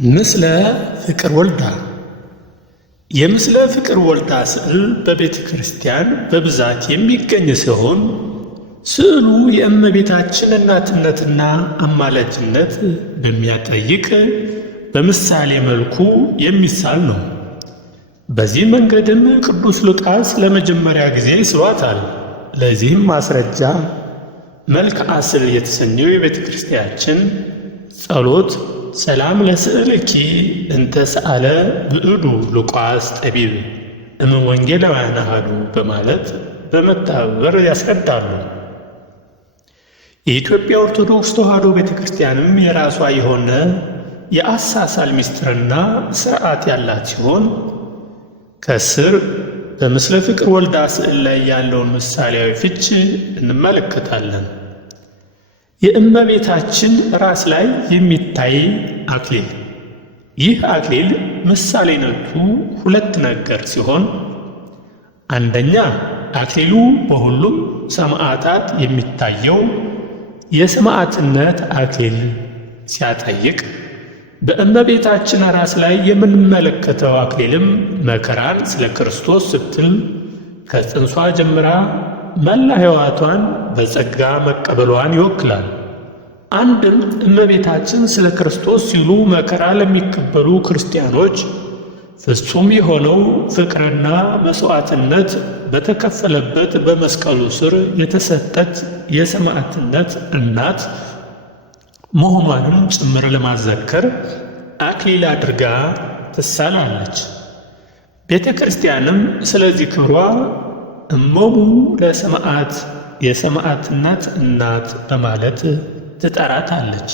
ምስለ ፍቅር ወልዳ የምስለ ፍቅር ወልዳ ስዕል በቤተ ክርስቲያን በብዛት የሚገኝ ሲሆን ስዕሉ የእመቤታችን እናትነትና አማላጅነት በሚያጠይቅ በምሳሌ መልኩ የሚሳል ነው። በዚህ መንገድም ቅዱስ ሉቃስ ለመጀመሪያ ጊዜ ስሏታል። ለዚህም ማስረጃ መልክዓ ስዕል የተሰኘው የቤተ ክርስቲያናችን ጸሎት ሰላም ለስዕልኪ እንተ ሰአለ ብዕዱ ሉቃስ ጠቢብ እምወንጌላውያን አሐዱ በማለት በመተባበር ያስረዳሉ። የኢትዮጵያ ኦርቶዶክስ ተዋሕዶ ቤተ ክርስቲያንም የራሷ የሆነ የአሳሳል ምስጢርና ሥርዓት ያላት ሲሆን ከስር በምስለ ፍቅር ወልዳ ስዕል ላይ ያለውን ምሳሌያዊ ፍች እንመለከታለን። የእመቤታችን ራስ ላይ የሚታይ አክሊል። ይህ አክሊል ምሳሌነቱ ሁለት ነገር ሲሆን፣ አንደኛ አክሊሉ በሁሉም ሰማዕታት የሚታየው የሰማዕትነት አክሊል ሲያጠይቅ፣ በእመቤታችን ራስ ላይ የምንመለከተው አክሊልም መከራን ስለ ክርስቶስ ስትል ከጽንሷ ጀምራ መላ ሕይወቷን በጸጋ መቀበሏን ይወክላል። አንድም እመቤታችን ስለ ክርስቶስ ሲሉ መከራ ለሚቀበሉ ክርስቲያኖች ፍጹም የሆነው ፍቅርና መሥዋዕትነት በተከፈለበት በመስቀሉ ስር የተሰጠች የሰማዕትነት እናት መሆኗንም ጭምር ለማዘከር አክሊል አድርጋ ትሳላለች። ቤተ ክርስቲያንም ስለዚህ ክብሯ እሞሙ ለሰማዕት የሰማዕትነት እናት በማለት ትጠራታለች።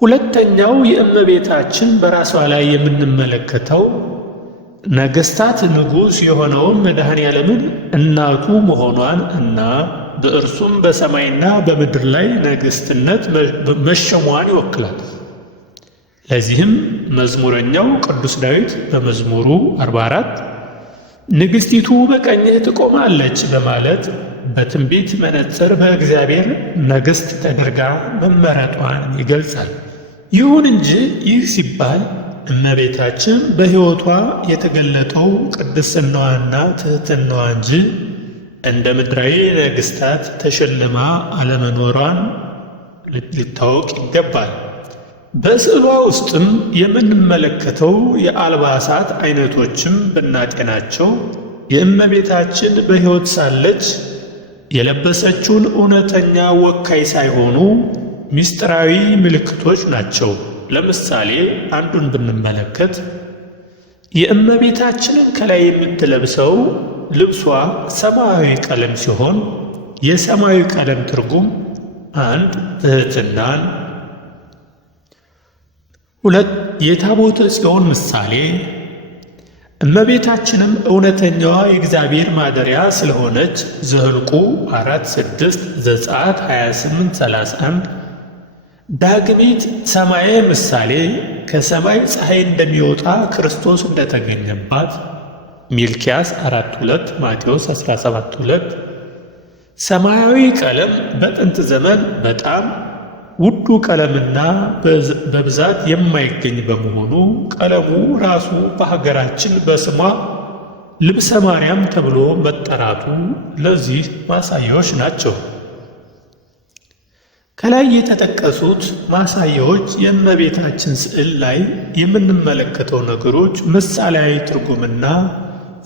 ሁለተኛው የእመቤታችን በራሷ ላይ የምንመለከተው ነገሥታት ንጉሥ የሆነውን መድኃኔ ዓለምን እናቱ መሆኗን እና በእርሱም በሰማይና በምድር ላይ ነገሥትነት መሸሟን ይወክላል። ለዚህም መዝሙረኛው ቅዱስ ዳዊት በመዝሙሩ 44 ንግሥቲቱ በቀኝህ ትቆማለች በማለት በትንቢት መነጽር በእግዚአብሔር ነገሥት ተደርጋ መመረጧን ይገልጻል። ይሁን እንጂ ይህ ሲባል እመቤታችን በሕይወቷ የተገለጠው ቅድስናዋና ትሕትናዋ እንጂ እንደ ምድራዊ ነገሥታት ተሸልማ አለመኖሯን ሊታወቅ ይገባል። በስዕሏ ውስጥም የምንመለከተው የአልባሳት አይነቶችም ብናጤናቸው የእመቤታችን በሕይወት ሳለች የለበሰችውን እውነተኛ ወካይ ሳይሆኑ ምስጢራዊ ምልክቶች ናቸው። ለምሳሌ አንዱን ብንመለከት የእመቤታችንን ከላይ የምትለብሰው ልብሷ ሰማያዊ ቀለም ሲሆን የሰማያዊ ቀለም ትርጉም አንድ ትሕትናን፣ ሁለት የታቦተ ጽዮን ምሳሌ፣ እመቤታችንም እውነተኛዋ የእግዚአብሔር ማደሪያ ስለሆነች ዘኍልቍ 4:6 ዘጸአት 28:31 ዳግሚት ሰማየ ምሳሌ ከሰማይ ፀሐይ እንደሚወጣ ክርስቶስ እንደተገኘባት ሚልክያስ 4:2 ማቴዎስ 17:2 ሰማያዊ ቀለም በጥንት ዘመን በጣም ውዱ ቀለምና በብዛት የማይገኝ በመሆኑ ቀለሙ ራሱ በሀገራችን በስሟ ልብሰ ማርያም ተብሎ መጠራቱ ለዚህ ማሳያዎች ናቸው። ከላይ የተጠቀሱት ማሳያዎች የእመቤታችን ስዕል ላይ የምንመለከተው ነገሮች ምሳሌያዊ ትርጉምና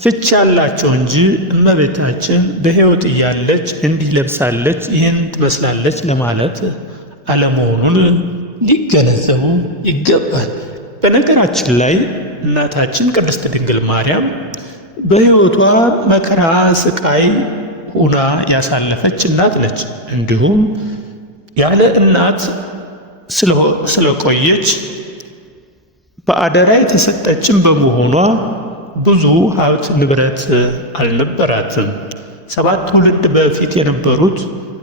ፍቺ ያላቸው እንጂ እመቤታችን በሕይወት እያለች እንዲህ ለብሳለች፣ ይህን ትመስላለች ለማለት አለመሆኑን ሊገነዘቡ ይገባል። በነገራችን ላይ እናታችን ቅድስት ድንግል ማርያም በሕይወቷ መከራ ስቃይ ሆና ያሳለፈች እናት ነች። እንዲሁም ያለ እናት ስለቆየች በአደራ የተሰጠችን በመሆኗ ብዙ ሀብት ንብረት አልነበራትም። 7 ትውልድ በፊት የነበሩት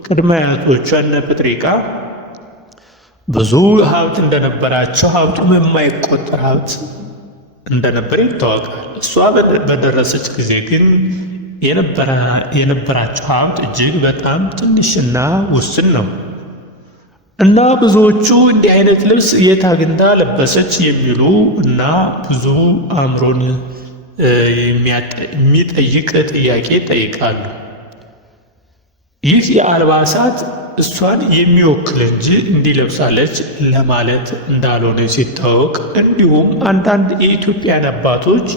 ቅድመ አያቶቿ እነ ጴጥርቃ ብዙ ሀብት እንደነበራቸው ሀብቱም የማይቆጠር ሀብት እንደነበር ይታወቃል። እሷ በደረሰች ጊዜ ግን የነበራቸው ሀብት እጅግ በጣም ትንሽና ውስን ነው። እና ብዙዎቹ እንዲህ አይነት ልብስ የት አግኝታ ለበሰች የሚሉ እና ብዙ አእምሮን የሚጠይቅ ጥያቄ ይጠይቃሉ። ይህ የአልባሳት እሷን የሚወክል እንጂ እንዲለብሳለች ለማለት እንዳልሆነ ሲታወቅ፣ እንዲሁም አንዳንድ የኢትዮጵያን አባቶች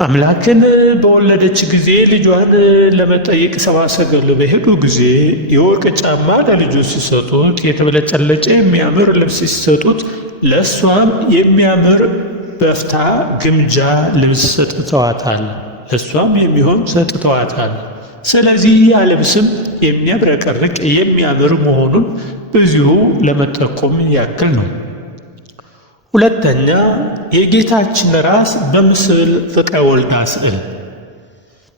አምላክን በወለደች ጊዜ ልጇን ለመጠየቅ ሰብአ ሰገል በሄዱ ጊዜ የወርቅ ጫማ ለልጁ ሲሰጡት፣ የተበለጨለጨ የሚያምር ልብስ ሲሰጡት፣ ለእሷም የሚያምር በፍታ ግምጃ ልብስ ሰጥተዋታል። ለእሷም የሚሆን ሰጥተዋታል። ስለዚህ ያ ልብስም የሚያብረቀርቅ የሚያምር መሆኑን በዚሁ ለመጠቆም ያክል ነው። ሁለተኛ፣ የጌታችን ራስ በምስል ፍቅረ ወልዳ ስዕል።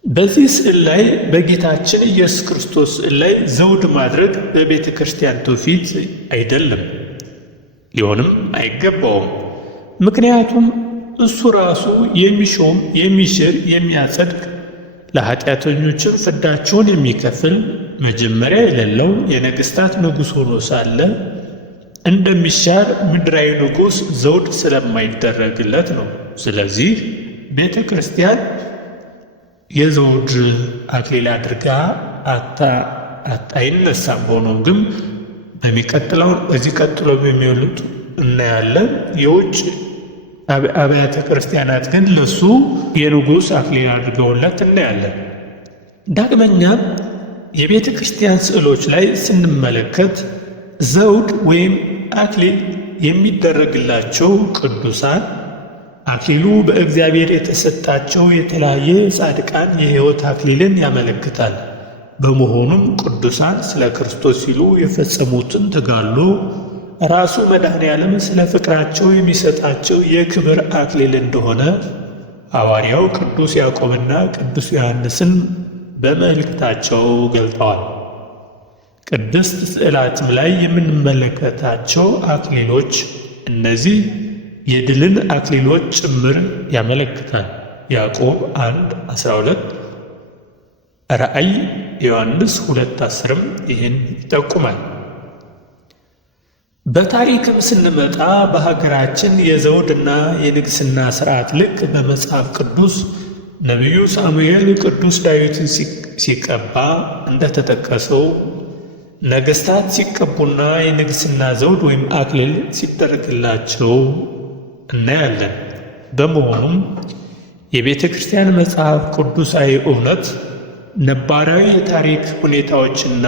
በዚህ ስዕል ላይ በጌታችን ኢየሱስ ክርስቶስ ስዕል ላይ ዘውድ ማድረግ በቤተ ክርስቲያን ትውፊት አይደለም፣ ሊሆንም አይገባውም። ምክንያቱም እሱ ራሱ የሚሾም የሚሽር የሚያጸድቅ ለኃጢአተኞችም ፍዳቸውን የሚከፍል መጀመሪያ የሌለው የነገሥታት ንጉሥ ሆኖ ሳለ እንደሚሻር ምድራዊ ንጉሥ ዘውድ ስለማይደረግለት ነው። ስለዚህ ቤተ ክርስቲያን የዘውድ አክሊል አድርጋ አይነሳም። ሆኖም ግን በዚህ ቀጥሎ የሚሉት እናያለን። የውጭ አብያተ ክርስቲያናት ግን ለሱ የንጉሥ አክሊል አድርገውለት እናያለን። ዳግመኛም የቤተ ክርስቲያን ስዕሎች ላይ ስንመለከት ዘውድ ወይም አክሊል የሚደረግላቸው ቅዱሳን አክሊሉ በእግዚአብሔር የተሰጣቸው የተለያየ ጻድቃን የሕይወት አክሊልን ያመለክታል። በመሆኑም ቅዱሳን ስለ ክርስቶስ ሲሉ የፈጸሙትን ተጋድሎ ራሱ መድኃኔ ዓለም ስለ ፍቅራቸው የሚሰጣቸው የክብር አክሊል እንደሆነ ሐዋርያው ቅዱስ ያዕቆብና ቅዱስ ዮሐንስን በመልእክታቸው ገልጠዋል። ቅድስት ስዕላትም ላይ የምንመለከታቸው አክሊሎች እነዚህ የድልን አክሊሎች ጭምር ያመለክታል። ያዕቆብ 1:12 ራእይ ዮሐንስ 2:10ም ይህን ይጠቁማል። በታሪክም ስንመጣ በሀገራችን የዘውድና የንግስና ሥርዓት ልክ በመጽሐፍ ቅዱስ ነቢዩ ሳሙኤል ቅዱስ ዳዊትን ሲቀባ እንደተጠቀሰው ነገሥታት ሲቀቡና የንግስና ዘውድ ወይም አክሊል ሲደረግላቸው እናያለን። በመሆኑም የቤተ ክርስቲያን መጽሐፍ ቅዱሳዊ እውነት፣ ነባራዊ የታሪክ ሁኔታዎችና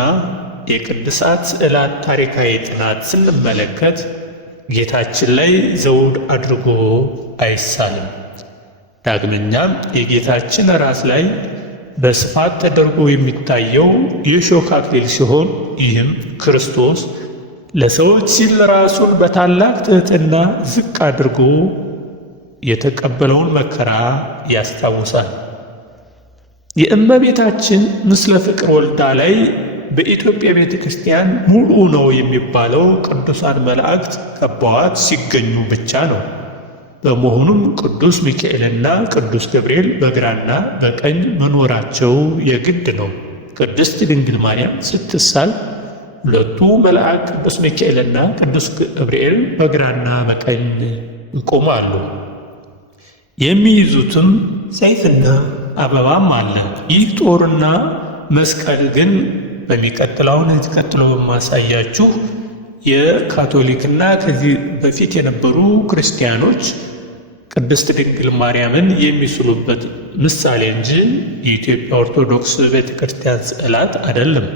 የቅዱሳት ስዕላት ታሪካዊ ጥናት ስንመለከት ጌታችን ላይ ዘውድ አድርጎ አይሳልም። ዳግመኛም የጌታችን ራስ ላይ በስፋት ተደርጎ የሚታየው የሾህ አክሊል ሲሆን ይህም ክርስቶስ ለሰዎች ሲል ራሱን በታላቅ ትሕትና ዝቅ አድርጎ የተቀበለውን መከራ ያስታውሳል። የእመቤታችን ምስለ ፍቅር ወልዳ ላይ በኢትዮጵያ ቤተ ክርስቲያን ሙሉ ነው የሚባለው ቅዱሳን መላእክት ቀባዋት ሲገኙ ብቻ ነው። በመሆኑም ቅዱስ ሚካኤልና ቅዱስ ገብርኤል በግራና በቀኝ መኖራቸው የግድ ነው። ቅድስት ድንግል ማርያም ስትሳል ሁለቱ መልአክ ቅዱስ ሚካኤልና ቅዱስ ገብርኤል በግራና በቀኝ ይቆማሉ። የሚይዙትም ሰይፍና አበባም አለ። ይህ ጦርና መስቀል ግን በሚቀጥለውን ቀጥሎ በማሳያችሁ የካቶሊክና ከዚህ በፊት የነበሩ ክርስቲያኖች ቅድስት ድንግል ማርያምን የሚስሉበት ምሳሌ እንጂ የኢትዮጵያ ኦርቶዶክስ ቤተ ክርስቲያን ስዕላት አይደለም።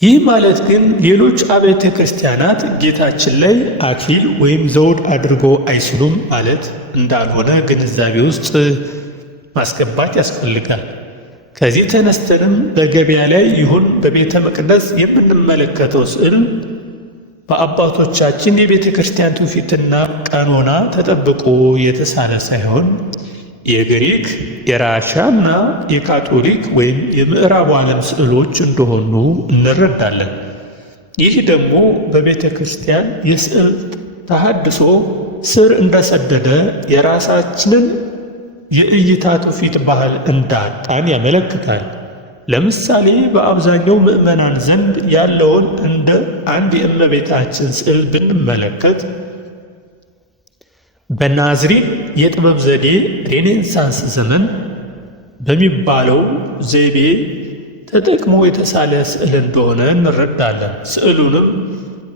ይህ ማለት ግን ሌሎች አብያተ ክርስቲያናት ጌታችን ላይ አክሊል ወይም ዘውድ አድርጎ አይስሉም ማለት እንዳልሆነ ግንዛቤ ውስጥ ማስገባት ያስፈልጋል። ከዚህ ተነስተንም በገበያ ላይ ይሁን በቤተ መቅደስ የምንመለከተው ስዕል በአባቶቻችን የቤተ ክርስቲያን ትውፊትና ቀኖና ተጠብቆ የተሳለ ሳይሆን የግሪክ የራሻና የካቶሊክ ወይም የምዕራቡ ዓለም ስዕሎች እንደሆኑ እንረዳለን። ይህ ደግሞ በቤተ ክርስቲያን የስዕል ተሐድሶ ስር እንደሰደደ የራሳችንን የእይታ ትውፊት ባህል እንዳጣን ያመለክታል። ለምሳሌ በአብዛኛው ምዕመናን ዘንድ ያለውን እንደ አንድ የእመቤታችን ስዕል ብንመለከት በናዝሬት የጥበብ ዘዴ ሬኔሳንስ ዘመን በሚባለው ዘይቤ ተጠቅሞ የተሳለ ስዕል እንደሆነ እንረዳለን። ስዕሉንም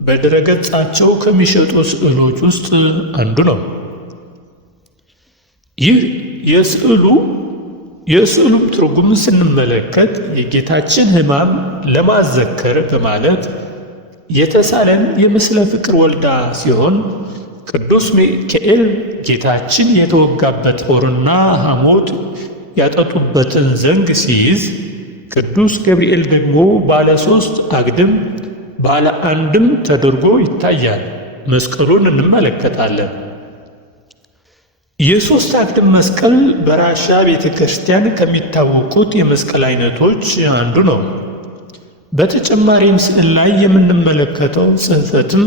በድረገጻቸው ከሚሸጡ ስዕሎች ውስጥ አንዱ ነው። ይህ የስዕሉም ትርጉም ስንመለከት የጌታችን ሕማም ለማዘከር በማለት የተሳለን የምስለ ፍቅር ወልዳ ሲሆን ቅዱስ ሚካኤል ጌታችን የተወጋበት ጦርና ሐሞት ያጠጡበትን ዘንግ ሲይዝ፣ ቅዱስ ገብርኤል ደግሞ ባለ 3 አግድም ባለ አንድም ተደርጎ ይታያል። መስቀሉን እንመለከታለን። የ3 አግድም መስቀል በራሻ ቤተ ክርስቲያን ከሚታወቁት የመስቀል አይነቶች አንዱ ነው። በተጨማሪም ስዕል ላይ የምንመለከተው ጽሕፈትም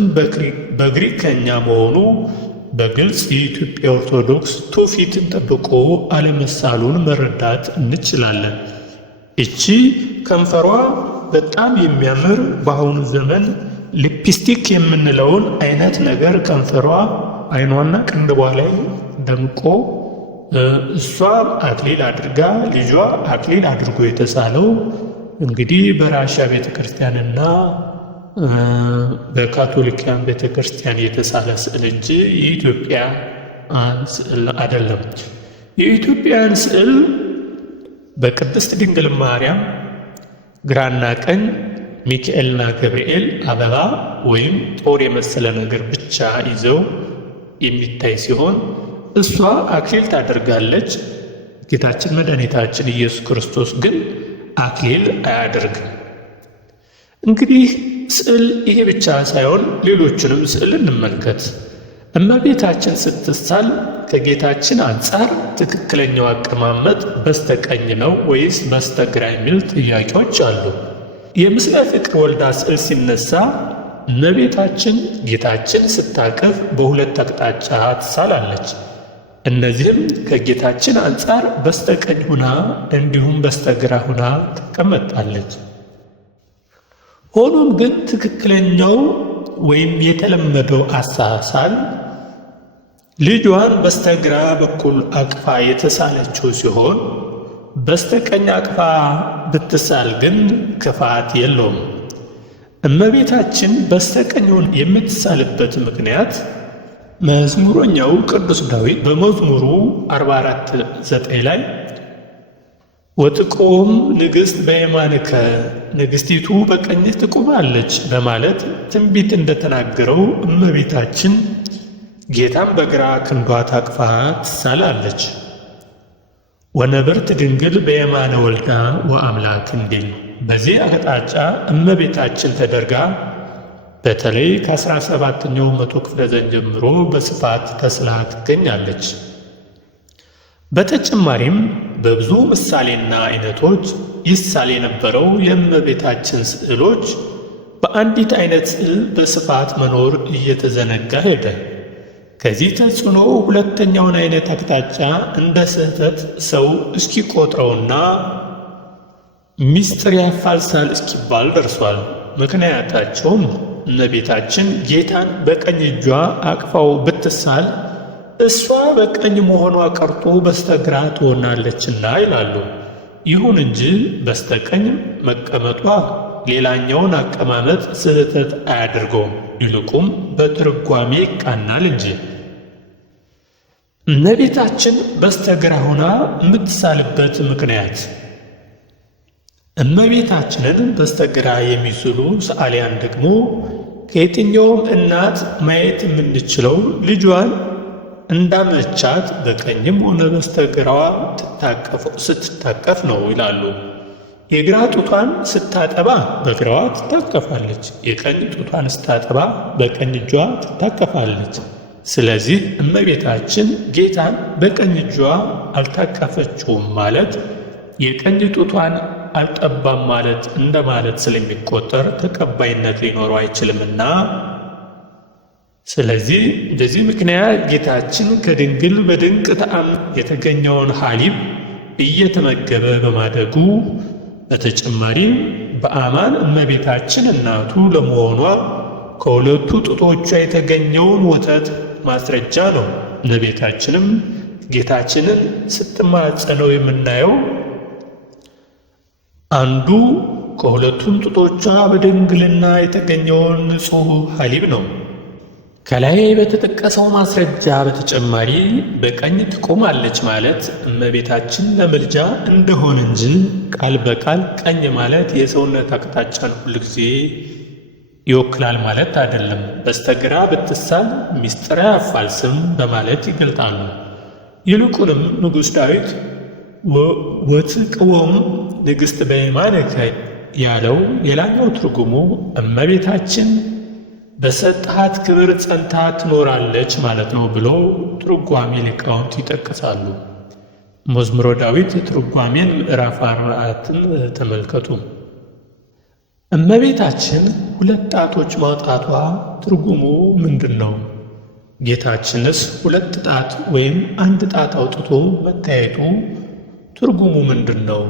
በግሪከኛ መሆኑ በግልጽ የኢትዮጵያ ኦርቶዶክስ ትውፊትን ጠብቆ አለመሳሉን መረዳት እንችላለን። እቺ ከንፈሯ በጣም የሚያምር በአሁኑ ዘመን ሊፕስቲክ የምንለውን አይነት ነገር ከንፈሯ አይኗና ቅንድቧ ላይ ደምቆ እሷ አክሊል አድርጋ ልጇ አክሊል አድርጎ የተሳለው እንግዲህ በራሻ ቤተ ክርስቲያንና በካቶሊካን ቤተ ክርስቲያን የተሳለ ስዕል እንጂ የኢትዮጵያ ስዕል አይደለም። የኢትዮጵያን ስዕል በቅድስት ድንግል ማርያም ግራና ቀኝ ሚካኤልና ገብርኤል አበባ ወይም ጦር የመሰለ ነገር ብቻ ይዘው የሚታይ ሲሆን እሷ አክሊል ታደርጋለች። ጌታችን መድኃኒታችን ኢየሱስ ክርስቶስ ግን አክሊል አያደርግም። እንግዲህ ስዕል ይሄ ብቻ ሳይሆን ሌሎችንም ስዕል እንመልከት። እመቤታችን ስትሳል ከጌታችን አንጻር ትክክለኛው አቀማመጥ በስተቀኝ ነው ወይስ በስተግራ የሚል ጥያቄዎች አሉ። የምስለ ፍቅር ወልዳ ስዕል ሲነሳ እመቤታችን ጌታችን ስታቅፍ በሁለት አቅጣጫ ትሳላለች። እነዚህም ከጌታችን አንጻር በስተቀኝ ሁና እንዲሁም በስተግራ ሁና ትቀመጣለች። ሆኖም ግን ትክክለኛው ወይም የተለመደው አሳሳል ልጇን በስተግራ በኩል አቅፋ የተሳለችው ሲሆን በስተቀኝ አቅፋ ብትሳል ግን ክፋት የለውም። እመቤታችን በስተቀኙን የምትሳልበት ምክንያት መዝሙረኛው ቅዱስ ዳዊት በመዝሙሩ 44:9 ላይ ወትቆም ንግሥት በየማንከ ንግሥቲቱ በቀኝህ ትቆማለች በማለት ትንቢት እንደተናገረው እመቤታችን ጌታን በግራ ክንዷ ታቅፋ ትሳላለች። ወነበርት ድንግል በየማነ ወልዳ ወአምላክ እንዲል በዚህ አቅጣጫ እመቤታችን ተደርጋ በተለይ ከ17ኛው መቶ ክፍለ ዘመን ጀምሮ በስፋት ተስላ ትገኛለች። በተጨማሪም በብዙ ምሳሌና አይነቶች ይሳል የነበረው የእመቤታችን ስዕሎች በአንዲት አይነት ስዕል በስፋት መኖር እየተዘነጋ ሄደ። ከዚህ ተጽዕኖ ሁለተኛውን አይነት አቅጣጫ እንደ ስህተት ሰው እስኪቆጥረውና ሚስጥር ያፋልሳል እስኪባል ደርሷል። ምክንያታቸውም እመቤታችን ጌታን በቀኝ እጇ አቅፋው ብትሳል እሷ በቀኝ መሆኗ ቀርቶ በስተግራ ትሆናለችና ይላሉ። ይሁን እንጂ በስተቀኝ መቀመጧ ሌላኛውን አቀማመጥ ስህተት አያደርገውም፣ ይልቁም በትርጓሜ ይቃናል እንጂ። እመቤታችን በስተግራ ሆና የምትሳልበት ምክንያት እመቤታችንን በስተግራ የሚስሉ ሰዓሊያን ደግሞ ከየትኛውም እናት ማየት የምንችለው ልጇን እንዳመቻት በቀኝም ሆነ በስተግራዋ ስትታቀፍ ነው ይላሉ። የግራ ጡቷን ስታጠባ በግራዋ ትታቀፋለች፣ የቀኝ ጡቷን ስታጠባ በቀኝ እጇ ትታቀፋለች። ስለዚህ እመቤታችን ጌታን በቀኝ እጇ አልታቀፈችውም ማለት የቀኝ ጡቷን አልጠባም ማለት እንደማለት ስለሚቆጠር ተቀባይነት ሊኖረው አይችልምና፣ ስለዚህ በዚህ ምክንያት ጌታችን ከድንግል በድንቅ ተአምር የተገኘውን ሐሊብ እየተመገበ በማደጉ በተጨማሪም በአማን እመቤታችን እናቱ ለመሆኗ ከሁለቱ ጡቶቿ የተገኘውን ወተት ማስረጃ ነው። እመቤታችንም ጌታችንን ስትማጸነው የምናየው አንዱ ከሁለቱም ጡቶቿ በድንግልና የተገኘውን ንጹሕ ሐሊብ ነው። ከላይ በተጠቀሰው ማስረጃ በተጨማሪ በቀኝ ትቆማለች ማለት እመቤታችን ለምልጃ እንደሆነ እንጂ ቃል በቃል ቀኝ ማለት የሰውነት አቅጣጫን ሁልጊዜ ይወክላል ማለት አይደለም። በስተግራ ብትሳል ምስጢረ አፋልስም በማለት ይገልጣሉ። ይልቁንም ንጉሥ ዳዊት ወትቅወም ንግሥት በየማንከ ያለው የላኛው ትርጉሙ እመቤታችን በሰጣት ክብር ጸንታ ትኖራለች ማለት ነው ብሎ ትርጓሜ ሊቃውንት ይጠቅሳሉ። መዝሙረ ዳዊት ትርጓሜን ምዕራፍ 4ን ተመልከቱ። እመቤታችን ሁለት ጣቶች ማውጣቷ ትርጉሙ ምንድን ነው? ጌታችንስ ሁለት ጣት ወይም አንድ ጣት አውጥቶ መታየቱ ትርጉሙ ምንድን ነው?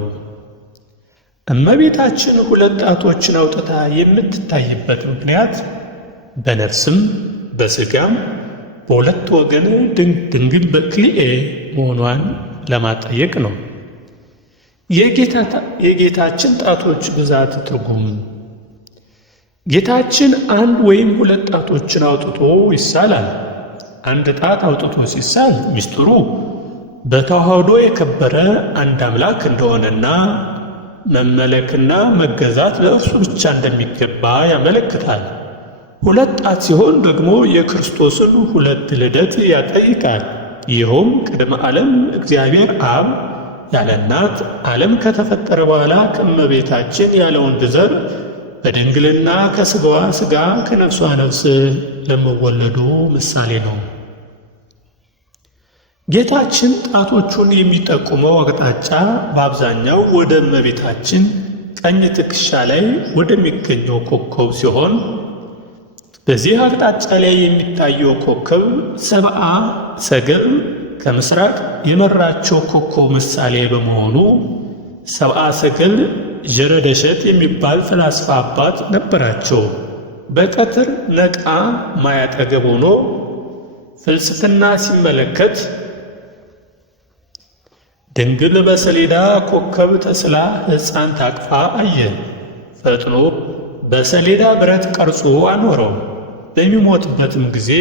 እመቤታችን ሁለት ጣቶችን አውጥታ የምትታይበት ምክንያት በነፍስም በሥጋም በሁለት ወገን ድንግል በክልኤ መሆኗን ለማጠየቅ ነው። የጌታችን ጣቶች ብዛት ትርጉም ጌታችን አንድ ወይም ሁለት ጣቶችን አውጥቶ ይሳላል። አንድ ጣት አውጥቶ ሲሳል ምስጢሩ በተዋህዶ የከበረ አንድ አምላክ እንደሆነና መመለክና መገዛት ለእርሱ ብቻ እንደሚገባ ያመለክታል። ሁለት ጣት ሲሆን ደግሞ የክርስቶስን ሁለት ልደት ያጠይቃል። ይኸውም ቅድመ ዓለም እግዚአብሔር አብ ያለ እናት ዓለም ከተፈጠረ በኋላ ከእመቤታችን ያለ ወንድ ዘር በድንግልና ከሥጋዋ ሥጋ ከነፍሷ ነፍስ ለመወለዱ ምሳሌ ነው። ጌታችን ጣቶቹን የሚጠቁመው አቅጣጫ በአብዛኛው ወደ እመቤታችን ቀኝ ትከሻ ላይ ወደሚገኘው ኮከብ ሲሆን በዚህ አቅጣጫ ላይ የሚታየው ኮከብ ሰብአ ሰገል ከምስራቅ የመራቸው ኮከብ ምሳሌ በመሆኑ ሰብአ ሰገል ጀረደሸት የሚባል ፈላስፋ አባት ነበራቸው። በቀትር ነቃ ማያጠገብ ሆኖ ፍልስፍና ሲመለከት ድንግል በሰሌዳ ኮከብ ተስላ ሕፃን ታቅፋ አየ። ፈጥኖ በሰሌዳ ብረት ቀርጾ አኖረው። በሚሞትበትም ጊዜ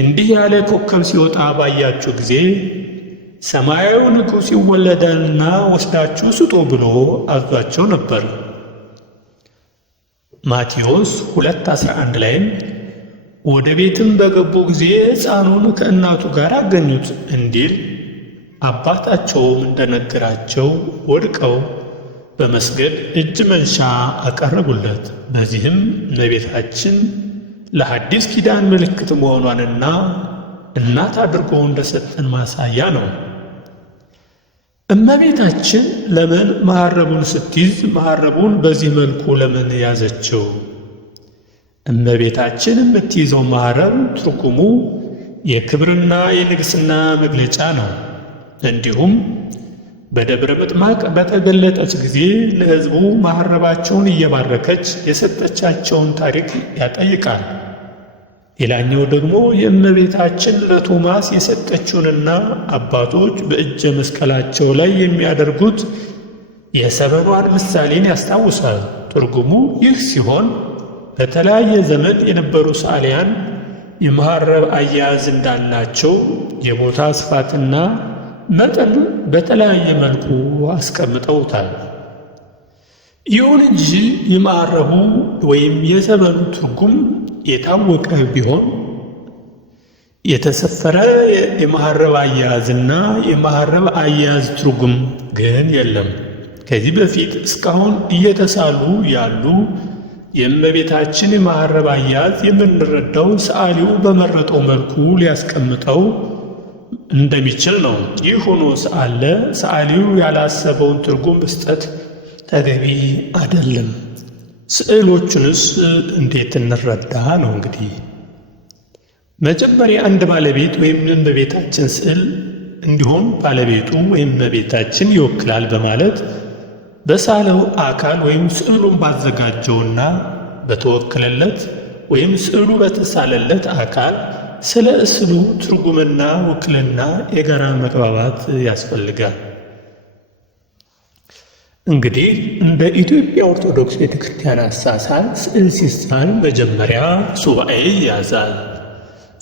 እንዲህ ያለ ኮከብ ሲወጣ ባያችሁ ጊዜ ሰማያዊ ንጉሥ ይወለዳልና ወስዳችሁ ስጡ ብሎ አዟቸው ነበር። ማቴዎስ 2:11 ላይም ወደ ቤትም በገቡ ጊዜ ሕፃኑን ከእናቱ ጋር አገኙት እንዲል አባታቸውም እንደነገራቸው ወድቀው በመስገድ እጅ መንሻ አቀረቡለት። በዚህም እመቤታችን ለሐዲስ ኪዳን ምልክት መሆኗንና እናት አድርጎ እንደሰጠን ማሳያ ነው። እመቤታችን ለምን መሐረቡን ስትይዝ መሐረቡን በዚህ መልኩ ለምን ያዘችው? እመቤታችን የምትይዘው መሐረብ ትርጉሙ የክብርና የንግሥና መግለጫ ነው። እንዲሁም በደብረ ምጥማቅ በተገለጠች ጊዜ ለሕዝቡ መሐረባቸውን እየባረከች የሰጠቻቸውን ታሪክ ያጠይቃል። ሌላኛው ደግሞ የእመቤታችን ለቶማስ የሰጠችውንና አባቶች በእጀ መስቀላቸው ላይ የሚያደርጉት የሰበኗን ምሳሌን ያስታውሳል። ትርጉሙ ይህ ሲሆን በተለያየ ዘመን የነበሩ ሰዓሊያን የመሐረብ አያያዝ እንዳላቸው የቦታ ስፋትና መጠን በተለያየ መልኩ አስቀምጠውታል። ይሁን እንጂ የመሐረቡ ወይም የሰበኑ ትርጉም የታወቀ ቢሆን የተሰፈረ የመሐረብ አያያዝና የመሐረብ አያያዝ ትርጉም ግን የለም። ከዚህ በፊት እስካሁን እየተሳሉ ያሉ የእመቤታችን የመሐረብ አያያዝ የምንረዳው ሰዓሊው በመረጠው መልኩ ሊያስቀምጠው እንደሚችል ነው። ይህ ሆኖ ሳለ ሰዓሊው ያላሰበውን ትርጉም መስጠት ተገቢ አይደለም። ስዕሎቹንስ እንዴት እንረዳ ነው? እንግዲህ መጀመሪያ አንድ ባለቤት ወይም እመቤታችን ስዕል እንዲሁም ባለቤቱ ወይም እመቤታችን ይወክላል በማለት በሳለው አካል ወይም ስዕሉን ባዘጋጀውና በተወከለለት ወይም ስዕሉ በተሳለለት አካል ስለ እስሉ ትርጉምና ውክልና የጋራ መግባባት ያስፈልጋል። እንግዲህ እንደ ኢትዮጵያ ኦርቶዶክስ ቤተክርስቲያን አሳሳል ስዕል ሲሳል መጀመሪያ ሱባኤ ይያዛል፣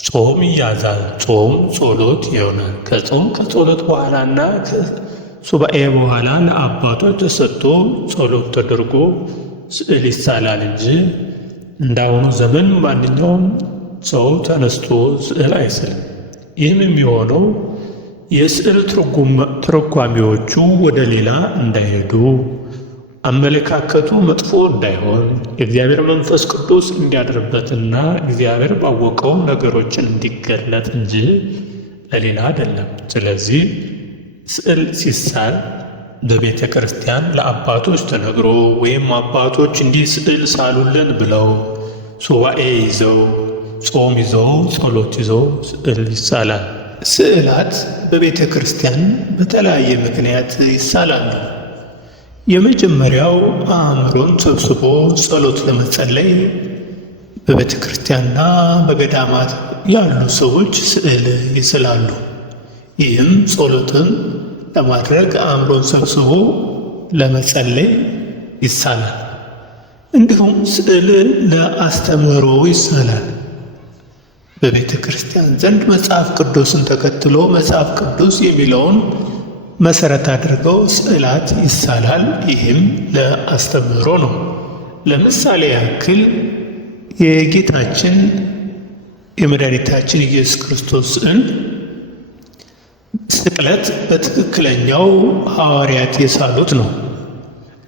ጾም ይያዛል። ጾም ጸሎት ይሆናል። ከጾም ከጸሎት በኋላና ከሱባኤ በኋላ ለአባቶች ተሰጥቶ ጸሎት ተደርጎ ስዕል ይሳላል እንጂ እንዳሁኑ ዘመን ማንኛውም ሰው ተነስቶ ስዕል አይስልም። ይህም የሚሆነው የስዕል ትርጓሜዎቹ ወደ ሌላ እንዳይሄዱ፣ አመለካከቱ መጥፎ እንዳይሆን፣ የእግዚአብሔር መንፈስ ቅዱስ እንዲያድርበትና እግዚአብሔር ባወቀው ነገሮችን እንዲገለጥ እንጂ ለሌላ አይደለም። ስለዚህ ስዕል ሲሳል በቤተ ክርስቲያን ለአባቶች ተነግሮ ወይም አባቶች እንዲህ ስዕል ሳሉልን ብለው ሱባኤ ይዘው ጾም ይዘው ጸሎት ይዘው ስዕል ይሳላል። ስዕላት በቤተ ክርስቲያን በተለያየ ምክንያት ይሳላሉ። የመጀመሪያው አእምሮን ሰብስቦ ጸሎት ለመጸለይ በቤተ ክርስቲያንና በገዳማት ያሉ ሰዎች ስዕል ይስላሉ። ይህም ጸሎትን ለማድረግ አእምሮን ሰብስቦ ለመጸለይ ይሳላል። እንዲሁም ስዕል ለአስተምህሮ ይሳላል። በቤተ ክርስቲያን ዘንድ መጽሐፍ ቅዱስን ተከትሎ መጽሐፍ ቅዱስ የሚለውን መሰረት አድርገው ስዕላት ይሳላል። ይህም ለአስተምህሮ ነው። ለምሳሌ ያክል የጌታችን የመድኃኒታችን ኢየሱስ ክርስቶስ ስዕል ስቅለት በትክክለኛው ሐዋርያት የሳሉት ነው።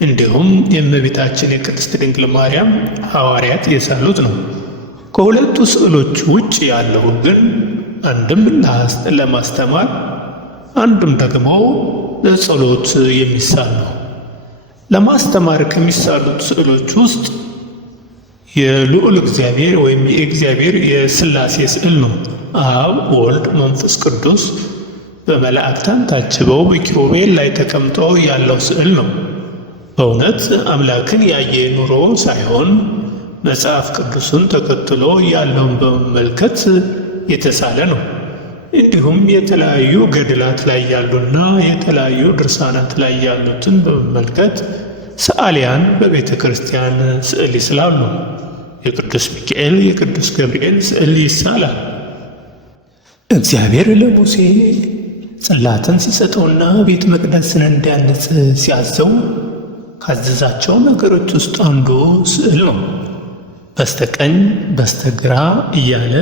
እንዲሁም የእመቤታችን የቅድስት ድንግል ማርያም ሐዋርያት የሳሉት ነው። ከሁለቱ ስዕሎች ውጭ ያለው ግን አንድም ለማስተማር አንድም ደግሞ ለጸሎት የሚሳል ነው። ለማስተማር ከሚሳሉት ስዕሎች ውስጥ የልዑል እግዚአብሔር ወይም የእግዚአብሔር የሥላሴ ስዕል ነው። አብ፣ ወልድ፣ መንፈስ ቅዱስ በመላእክታን ታጅበው በኪሩቤል ላይ ተቀምጠው ያለው ስዕል ነው። በእውነት አምላክን ያየ ኑሮ ሳይሆን መጽሐፍ ቅዱስን ተከትሎ ያለውን በመመልከት የተሳለ ነው። እንዲሁም የተለያዩ ገድላት ላይ ያሉና የተለያዩ ድርሳናት ላይ ያሉትን በመመልከት ሰዓሊያን በቤተ ክርስቲያን ስዕል ይስላሉ። የቅዱስ ሚካኤል፣ የቅዱስ ገብርኤል ስዕል ይሳላል። እግዚአብሔር ለሙሴ ጽላትን ሲሰጠውና ቤተ መቅደስን እንዲያንጽ ሲያዘው ካዘዛቸው ነገሮች ውስጥ አንዱ ስዕል ነው። በስተቀኝ በስተግራ እያለ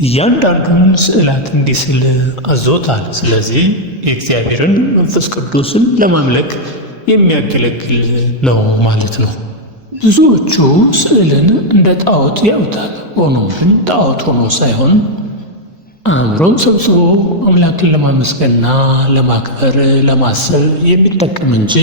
እያንዳንዱን ስዕላት እንዲስል አዞታል። ስለዚህ የእግዚአብሔርን መንፈስ ቅዱስን ለማምለክ የሚያገለግል ነው ማለት ነው። ብዙዎቹ ስዕልን እንደ ጣዖት ያዩታል። ሆኖም ግን ጣዖት ሆኖ ሳይሆን አእምሮን ሰብስቦ አምላክን ለማመስገንና ለማክበር ለማሰብ የሚጠቅም እንጂ